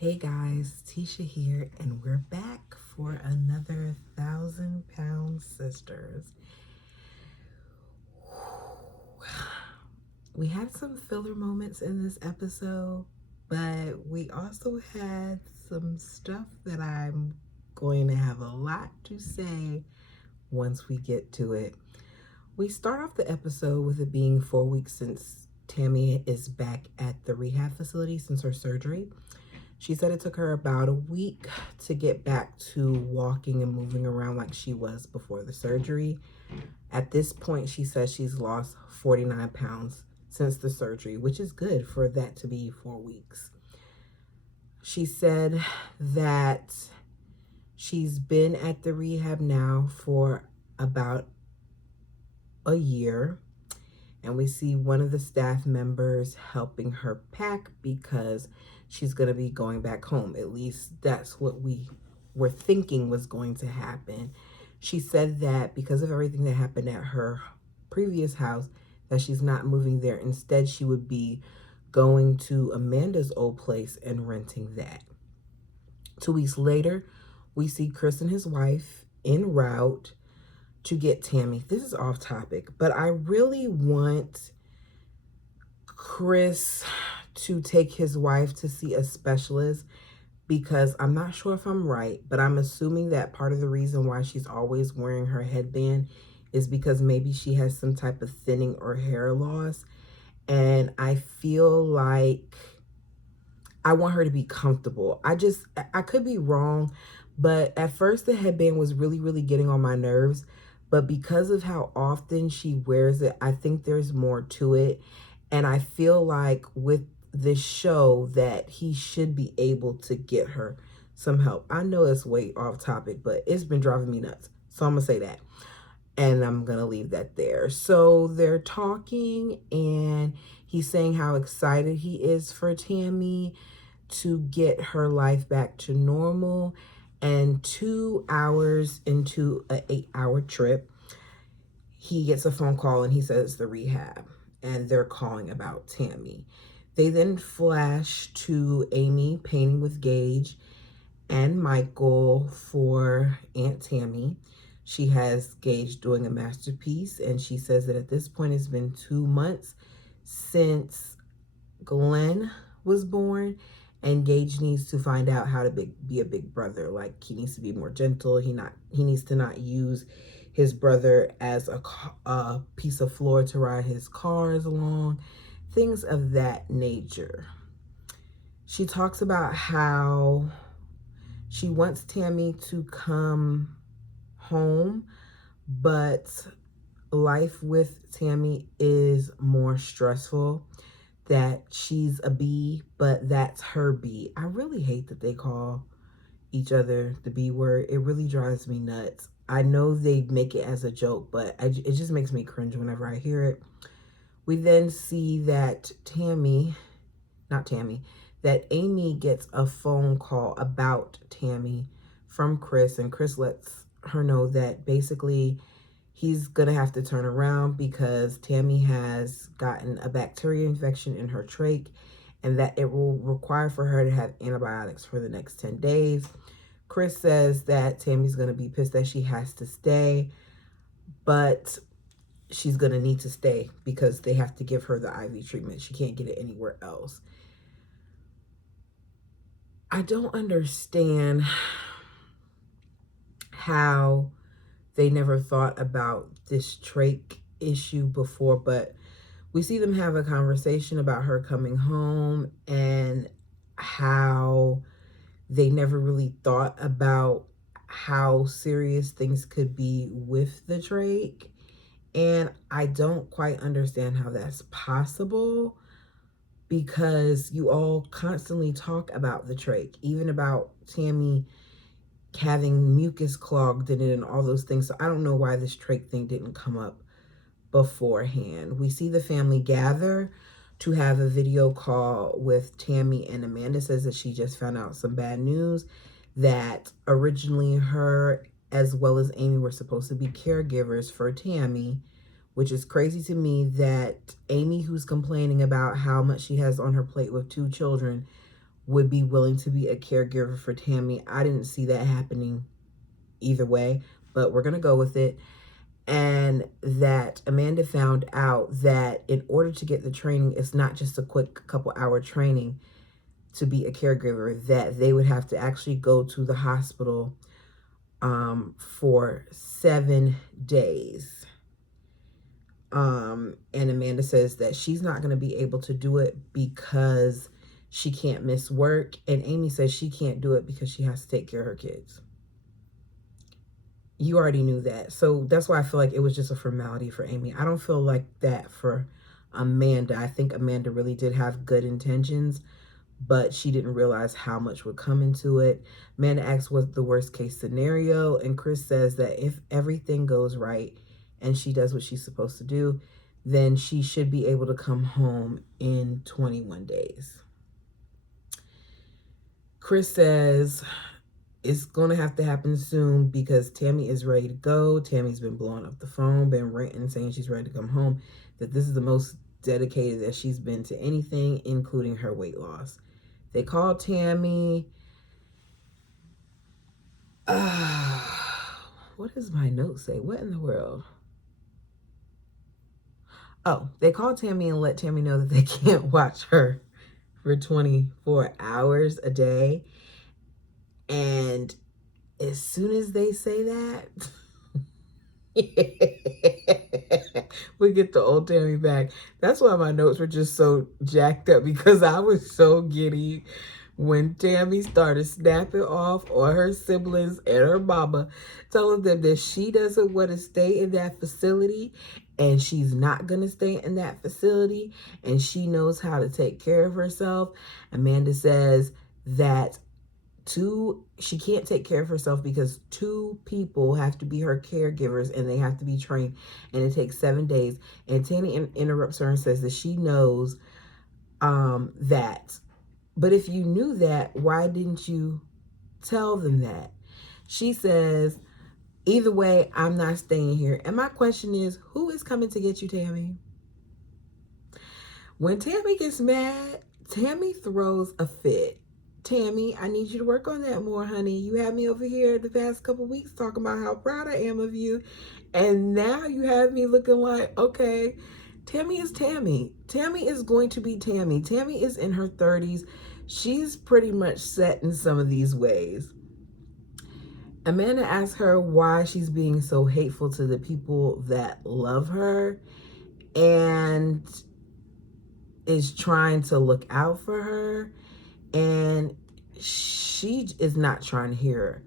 Hey guys, Tisha here, and we're back for another 1,000 Pound Sisters. We had some filler moments in this episode, but we also had some stuff that I'm going to have a lot to say once we get to it. We start off the episode with it being 4 weeks since Tammy is back at the rehab facility since her surgery. She said it took her about a week to get back to walking and moving around like she was before the surgery. At this point, she says she's lost 49 pounds since the surgery, which is good for that to be 4 weeks. She said that she's been at the rehab now for about a year, and we see one of the staff members helping her pack because she's going to be going back home. At least that's what we were thinking was going to happen. She said that because of everything that happened at her previous house, that she's not moving there. Instead, she would be going to Amanda's old place and renting that. 2 weeks later, we see Chris and his wife en route to get Tammy. This is off topic, but I really want Chris to take his wife to see a specialist because I'm not sure if I'm right, but I'm assuming that part of the reason why she's always wearing her headband is because maybe she has some type of thinning or hair loss. And I feel like I want her to be comfortable. I could be wrong, but at first the headband was really, really getting on my nerves. But because of how often she wears it, I think there's more to it. And I feel like with this show that he should be able to get her some help. I know it's way off topic, but it's been driving me nuts. So I'm going to say that. And I'm going to leave that there. So they're talking and he's saying how excited he is for Tammy to get her life back to normal. And 2 hours into an 8-hour trip, he gets a phone call and he says it's the rehab and they're calling about Tammy. They then flash to Amy painting with Gage and Michael for Aunt Tammy. She has Gage doing a masterpiece, and she says that at this point it's been 2 months since Glenn was born, and Gage needs to find out how to be a big brother. Like, he needs to be more gentle. He needs to not use his brother as a piece of floor to ride his cars along, things of that nature. She talks about how she wants Tammy to come home, but life with Tammy is more stressful. That she's a B, but that's her B. I really hate that they call each other the B word. It really drives me nuts. I know they make it as a joke, but it just makes me cringe whenever I hear it. We then see that that Amy gets a phone call about Tammy from Chris, and Chris lets her know that basically he's gonna have to turn around because Tammy has gotten a bacteria infection in her trach and that it will require for her to have antibiotics for the next 10 days. Chris says that Tammy's gonna be pissed that she has to stay, but she's gonna need to stay because they have to give her the IV treatment. She can't get it anywhere else. I don't understand how they never thought about this trach issue before, but we see them have a conversation about her coming home and how they never really thought about how serious things could be with the trach. And I don't quite understand how that's possible because you all constantly talk about the trach, even about Tammy having mucus clogged in it and all those things. So I don't know why this trach thing didn't come up beforehand. We see the family gather to have a video call with Tammy, and Amanda says that she just found out some bad news that originally her as well as Amy were supposed to be caregivers for Tammy, which is crazy to me that Amy, who's complaining about how much she has on her plate with 2 children, would be willing to be a caregiver for Tammy. I didn't see that happening either way, but we're going to go with it. And that Amanda found out that in order to get the training, it's not just a quick couple hour training to be a caregiver, that they would have to actually go to the hospital for 7 days. And Amanda says that she's not going to be able to do it because she can't miss work. And Amy says she can't do it because she has to take care of her kids. You already knew that. So that's why I feel like it was just a formality for Amy. I don't feel like that for Amanda. I think Amanda really did have good intentions, but she didn't realize how much would come into it. Amanda asks what's the worst case scenario, and Chris says that if everything goes right and she does what she's supposed to do, then she should be able to come home in 21 days. Chris says it's going to have to happen soon because Tammy is ready to go. Tammy's been blowing up the phone, been ranting, saying she's ready to come home, that this is the most dedicated that she's been to anything, including her weight loss. They called Tammy. What does my note say? What in the world? Oh, they called Tammy and let Tammy know that they can't watch her for 24 hours a day. And as soon as they say that, we get the old Tammy back. That's why my notes were just so jacked up, because I was so giddy when Tammy started snapping off on her siblings and her mama, telling them that she doesn't want to stay in that facility and she's not going to stay in that facility and she knows how to take care of herself. Amanda says that she can't take care of herself because 2 people have to be her caregivers and they have to be trained, and it takes 7 days. And Tammy interrupts her and says that she knows that, but if you knew that, why didn't you tell them that? She says, either way, I'm not staying here. And my question is, who is coming to get you, Tammy? When Tammy gets mad, Tammy throws a fit. Tammy, I need you to work on that more, honey. You had me over here the past couple weeks talking about how proud I am of you. And now you have me looking like, okay, Tammy is Tammy. Tammy is going to be Tammy. Tammy is in her 30s. She's pretty much set in some of these ways. Amanda asks her why she's being so hateful to the people that love her and is trying to look out for her. And she is not trying to hear her.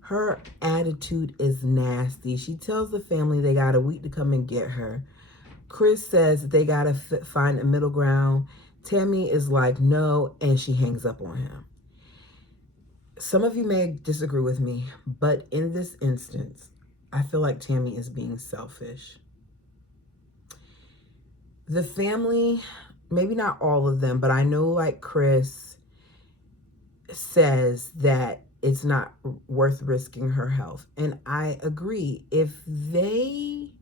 Her attitude is nasty. She tells the family they got a week to come and get her. Chris says that they got to find a middle ground. Tammy is like, no, and she hangs up on him. Some of you may disagree with me, but in this instance, I feel like Tammy is being selfish. The family, maybe not all of them, but I know like Chris says that it's not worth risking her health. And I agree. If they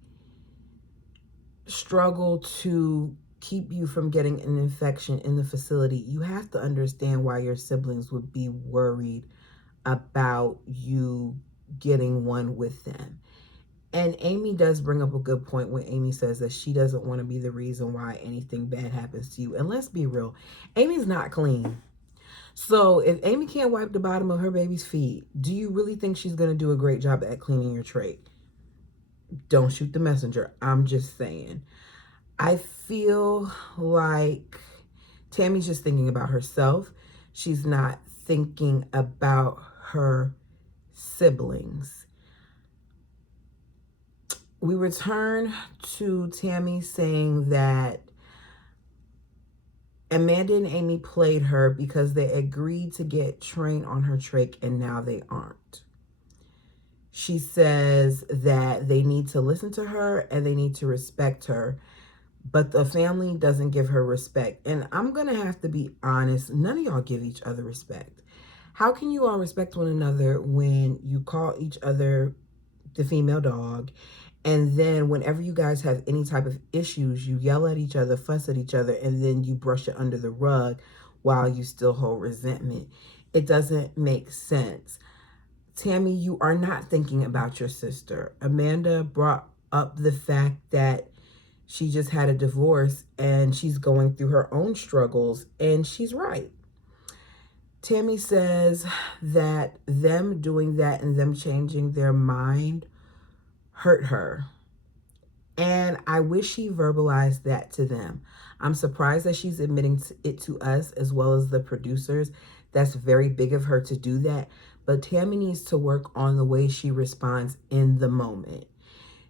struggle to keep you from getting an infection in the facility, you have to understand why your siblings would be worried about you getting one with them. And Amy does bring up a good point when Amy says that she doesn't want to be the reason why anything bad happens to you. And let's be real, Amy's not clean. So if Amy can't wipe the bottom of her baby's feet, do you really think she's going to do a great job at cleaning your tray? Don't shoot the messenger. I'm just saying. I feel like Tammy's just thinking about herself. She's not thinking about her siblings. We return to Tammy saying that Amanda and Amy played her because they agreed to get trained on her trach and now they aren't. She says that they need to listen to her and they need to respect her, but the family doesn't give her respect. And I'm going to have to be honest, none of y'all give each other respect. How can you all respect one another when you call each other the female dog? And then whenever you guys have any type of issues, you yell at each other, fuss at each other, and then you brush it under the rug while you still hold resentment. It doesn't make sense. Tammy, you are not thinking about your sister. Amanda brought up the fact that she just had a divorce and she's going through her own struggles, and she's right. Tammy says that them doing that and them changing their mind hurt her. And I wish she verbalized that to them. I'm surprised that she's admitting it to us as well as the producers. That's very big of her to do that. But Tammy needs to work on the way she responds in the moment.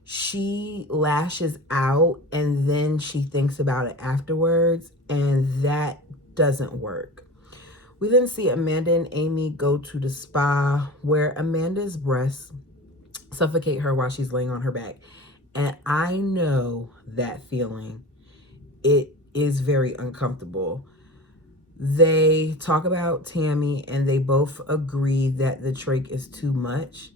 She lashes out and then she thinks about it afterwards, and that doesn't work. We then see Amanda and Amy go to the spa where Amanda's breasts suffocate her while she's laying on her back. And I know that feeling. It is very uncomfortable. They talk about Tammy and they both agree that the trach is too much,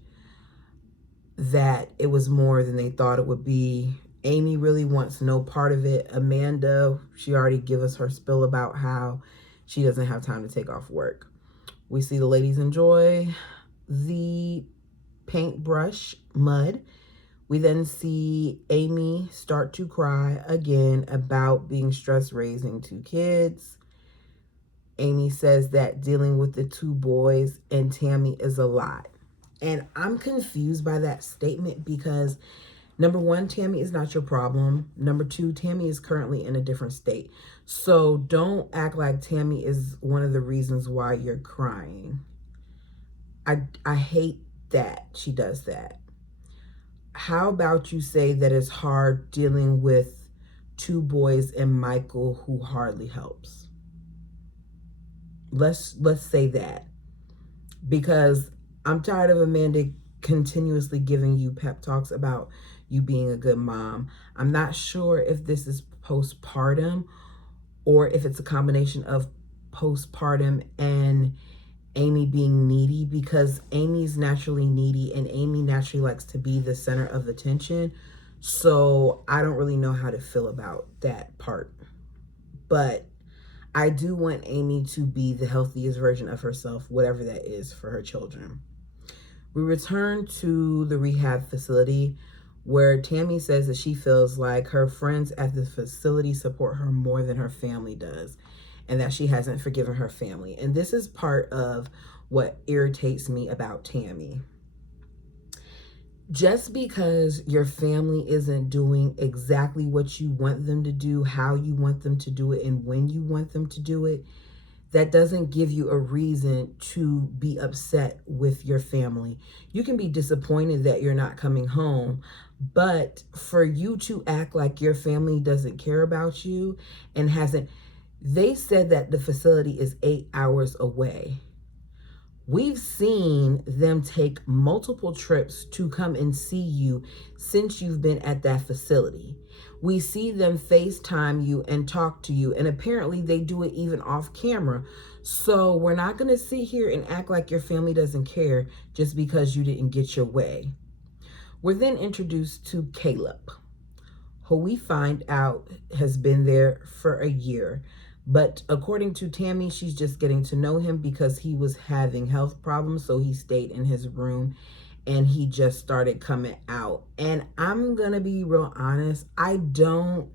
that it was more than they thought it would be. Amy really wants no part of it. Amanda, she already gave us her spill about how she doesn't have time to take off work. We see the ladies enjoy the paintbrush mud. We then see Amy start to cry again about being stressed raising 2 kids. Amy says that dealing with the 2 boys and Tammy is a lot. And I'm confused by that statement because, number one, Tammy is not your problem. Number two, Tammy is currently in a different state. So don't act like Tammy is one of the reasons why you're crying. I hate that she does that. How about you say that it's hard dealing with 2 boys and Michael, who hardly helps? Let's say that, because I'm tired of Amanda continuously giving you pep talks about you being a good mom. I'm not sure if this is postpartum or if it's a combination of postpartum and Amy being needy, because Amy's naturally needy and Amy naturally likes to be the center of attention. So I don't really know how to feel about that part. But I do want Amy to be the healthiest version of herself, whatever that is, for her children. We return to the rehab facility where Tammy says that she feels like her friends at the facility support her more than her family does, and that she hasn't forgiven her family. And this is part of what irritates me about Tammy. Just because your family isn't doing exactly what you want them to do, how you want them to do it, and when you want them to do it, that doesn't give you a reason to be upset with your family. You can be disappointed that you're not coming home, but for you to act like your family doesn't care about you and hasn't, they said that the facility is 8 hours away. We've seen them take multiple trips to come and see you since you've been at that facility. We see them FaceTime you and talk to you, and apparently they do it even off camera. So we're not going to sit here and act like your family doesn't care just because you didn't get your way. We're then introduced to Caleb, who we find out has been there for a year. But according to Tammy, she's just getting to know him because he was having health problems. So he stayed in his room and he just started coming out. And I'm going to be real honest. I don't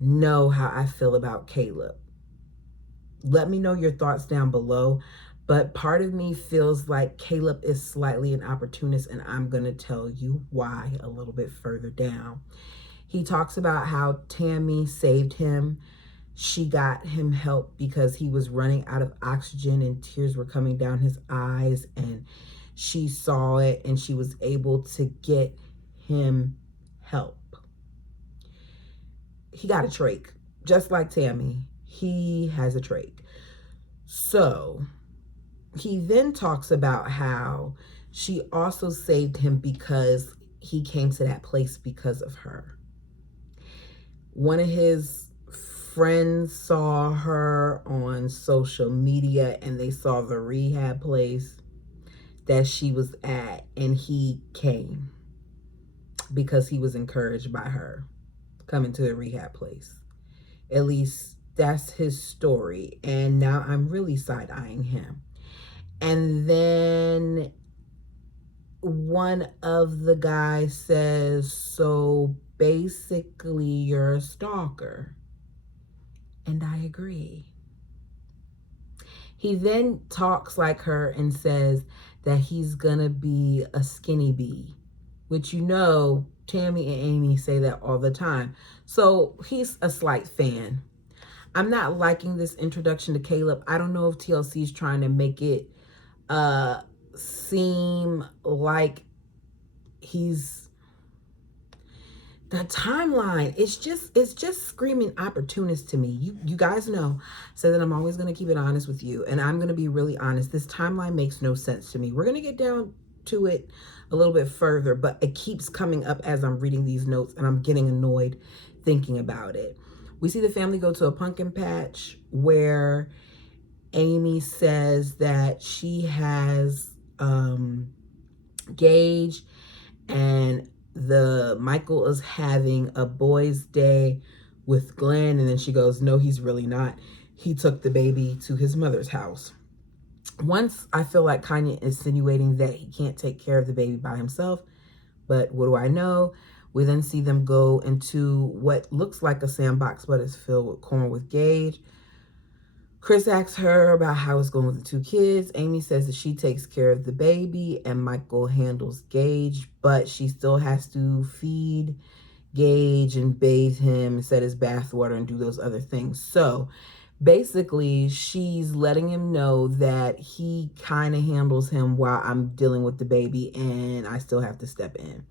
know how I feel about Caleb. Let me know your thoughts down below. But part of me feels like Caleb is slightly an opportunist, and I'm going to tell you why a little bit further down. He talks about how Tammy saved him. She got him help because he was running out of oxygen and tears were coming down his eyes, and she saw it and she was able to get him help. He got a trach, just like Tammy. He has a trach. So he then talks about how she also saved him because he came to that place because of her. One of his friends saw her on social media and they saw the rehab place that she was at, and he came because he was encouraged by her coming to the rehab place. At least that's his story. And now I'm really side-eyeing him. And then one of the guys says, so basically you're a stalker. And I agree. He then talks like her and says that he's gonna be a skinny bee, which Tammy and Amy say that all the time. So he's a slight fan. I'm not liking this introduction to Caleb. I don't know if TLC is trying to make it seem like he's the timeline. It's just screaming opportunist to me. You guys know, so that I'm always going to keep it honest with you, and I'm going to be really honest. This timeline makes no sense to me. We're going to get down to it a little bit further, but it keeps coming up as I'm reading these notes, and I'm getting annoyed thinking about it. We see the family go to a pumpkin patch where Amy says that she has Gage, and Michael is having a boys' day with Glenn, and then she goes, no, he's really not. He took the baby to his mother's house. Once I feel like Kanye is insinuating that he can't take care of the baby by himself, but what do I know? We then see them go into what looks like a sandbox, but it's filled with corn with Gage. Chris asks her about how it's going with the two kids. Amy says that she takes care of the baby and Michael handles Gage, but she still has to feed Gage and bathe him, set his bath water, and do those other things. So basically, she's letting him know that he kind of handles him while I'm dealing with the baby and I still have to step in.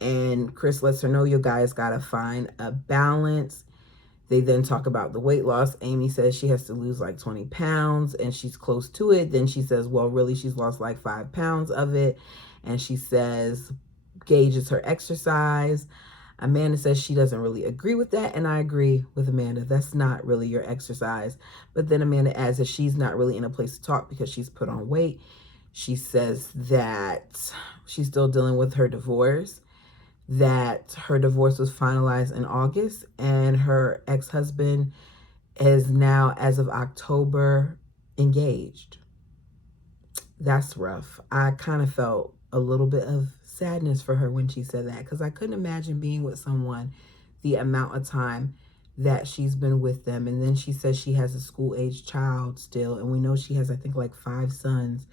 And Chris lets her know, you guys got to find a balance. They then talk about the weight loss. Amy says she has to lose like 20 pounds and she's close to it. Then she says, well, really, she's lost like 5 pounds of it. And she says, gauges her exercise. Amanda says she doesn't really agree with that. And I agree with Amanda. That's not really your exercise. But then Amanda adds that she's not really in a place to talk because she's put on weight. She says that she's still dealing with her divorce, that her divorce was finalized in August, and her ex-husband is now, as of October, engaged. That's rough. I kind of felt a little bit of sadness for her when she said that, because I couldn't imagine being with someone the amount of time that she's been with them. And then she says she has a school-age child still, and we know she has, I think, like 5 sons.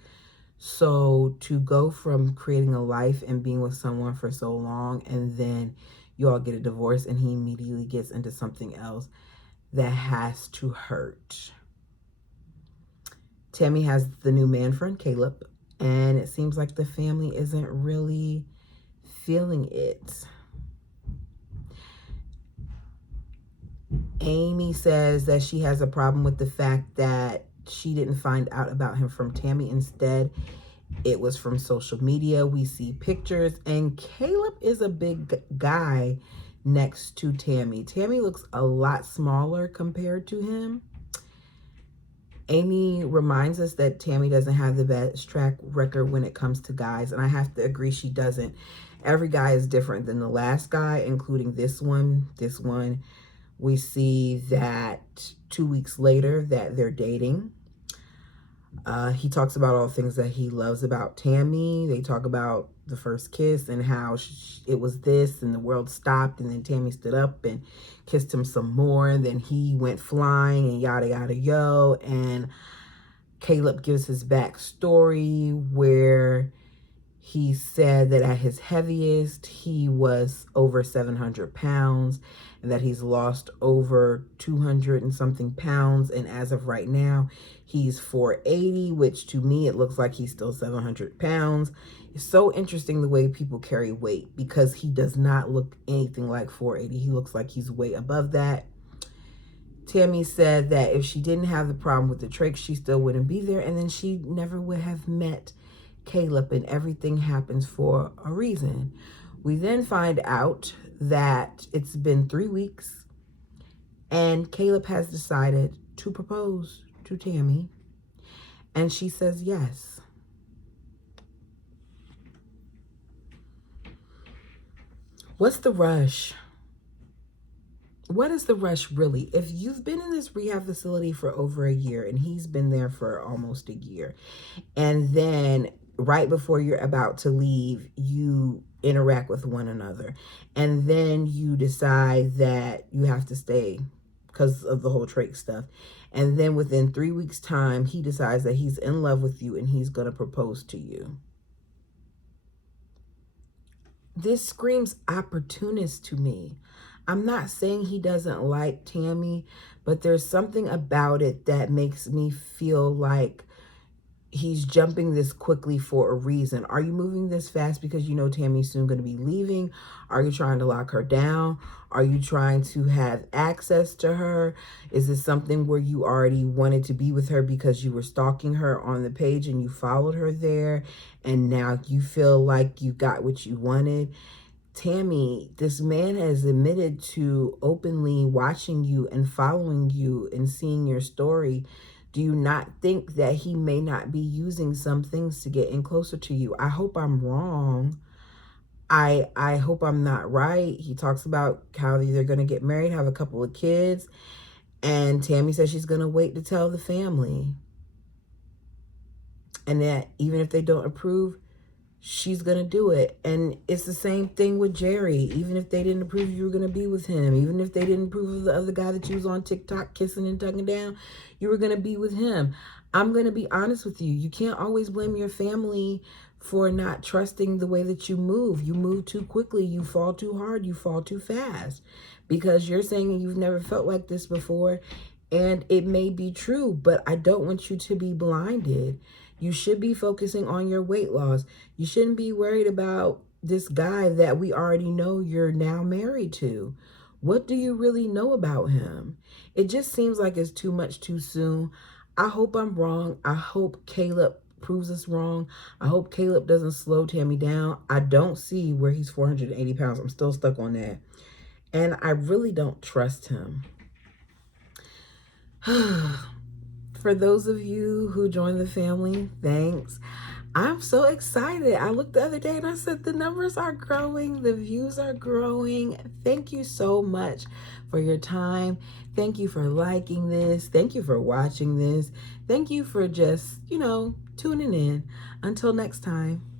So to go from creating a life and being with someone for so long, and then you all get a divorce and he immediately gets into something else, that has to hurt. Tammy has the new man friend, Caleb, and it seems like the family isn't really feeling it. Amy says that she has a problem with the fact that she didn't find out about him from Tammy. Instead, it was from social media. We see pictures, and Caleb is a big guy next to Tammy. Tammy looks a lot smaller compared to him. Amy reminds us that Tammy doesn't have the best track record when it comes to guys, and I have to agree, she doesn't. Every guy is different than the last guy, including this one. We see that 2 weeks later that they're dating. He talks about all the things that he loves about Tammy. They talk about the first kiss and how it was this and the world stopped, and then Tammy stood up and kissed him some more, and then he went flying and yada yada yo. And Caleb gives his backstory where he said that at his heaviest he was over 700 pounds, and that he's lost over 200 and something pounds, and as of right now he's 480, which to me it looks like he's still 700 pounds. It's so interesting the way people carry weight, because he does not look anything like 480. He looks like he's way above that. Tammy said that if she didn't have the problem with the trach, she still wouldn't be there, and then she never would have met Caleb, and everything happens for a reason. We then find out that it's been 3 weeks and Caleb has decided to propose to Tammy, and she says yes. What's the rush? What is the rush really? If you've been in this rehab facility for over a year and he's been there for almost a year, and then right before you're about to leave, you interact with one another, and then you decide that you have to stay because of the whole trach stuff, and then within 3 weeks time he decides that he's in love with you and he's going to propose to you. This screams opportunist to me. I'm not saying he doesn't like Tammy, but there's something about it that makes me feel like he's jumping this quickly for a reason. Are you moving this fast because you know Tammy's soon going to be leaving? Are you trying to lock her down? Are you trying to have access to her? Is this something where you already wanted to be with her because you were stalking her on the page and you followed her there and now you feel like you got what you wanted? Tammy, this man has admitted to openly watching you and following you and seeing your story. Do you not think that he may not be using some things to get in closer to you? I hope I'm wrong. I hope I'm not right. He talks about how they're going to get married, have a couple of kids, and Tammy says she's going to wait to tell the family. And that even if they don't approve, she's going to do it. And it's the same thing with Jerry. Even if they didn't approve you were going to be with him, even if they didn't approve of the other guy that you was on TikTok kissing and tugging down, you were going to be with him. I'm going to be honest with you. You can't always blame your family for not trusting the way that you move. You move too quickly. You fall too hard. You fall too fast. Because you're saying you've never felt like this before. And it may be true, but I don't want you to be blinded. You should be focusing on your weight loss. You shouldn't be worried about this guy that we already know you're now married to. What do you really know about him? It just seems like it's too much too soon. I hope I'm wrong. I hope Caleb proves us wrong. I hope Caleb doesn't slow Tammy down. I don't see where he's 480 pounds. I'm still stuck on that. And I really don't trust him. For those of you who joined the family, thanks. I'm so excited. I looked the other day and I said the numbers are growing, the views are growing. Thank you so much for your time. Thank you for liking this. Thank you for watching this. Thank you for just, tuning in. Until next time.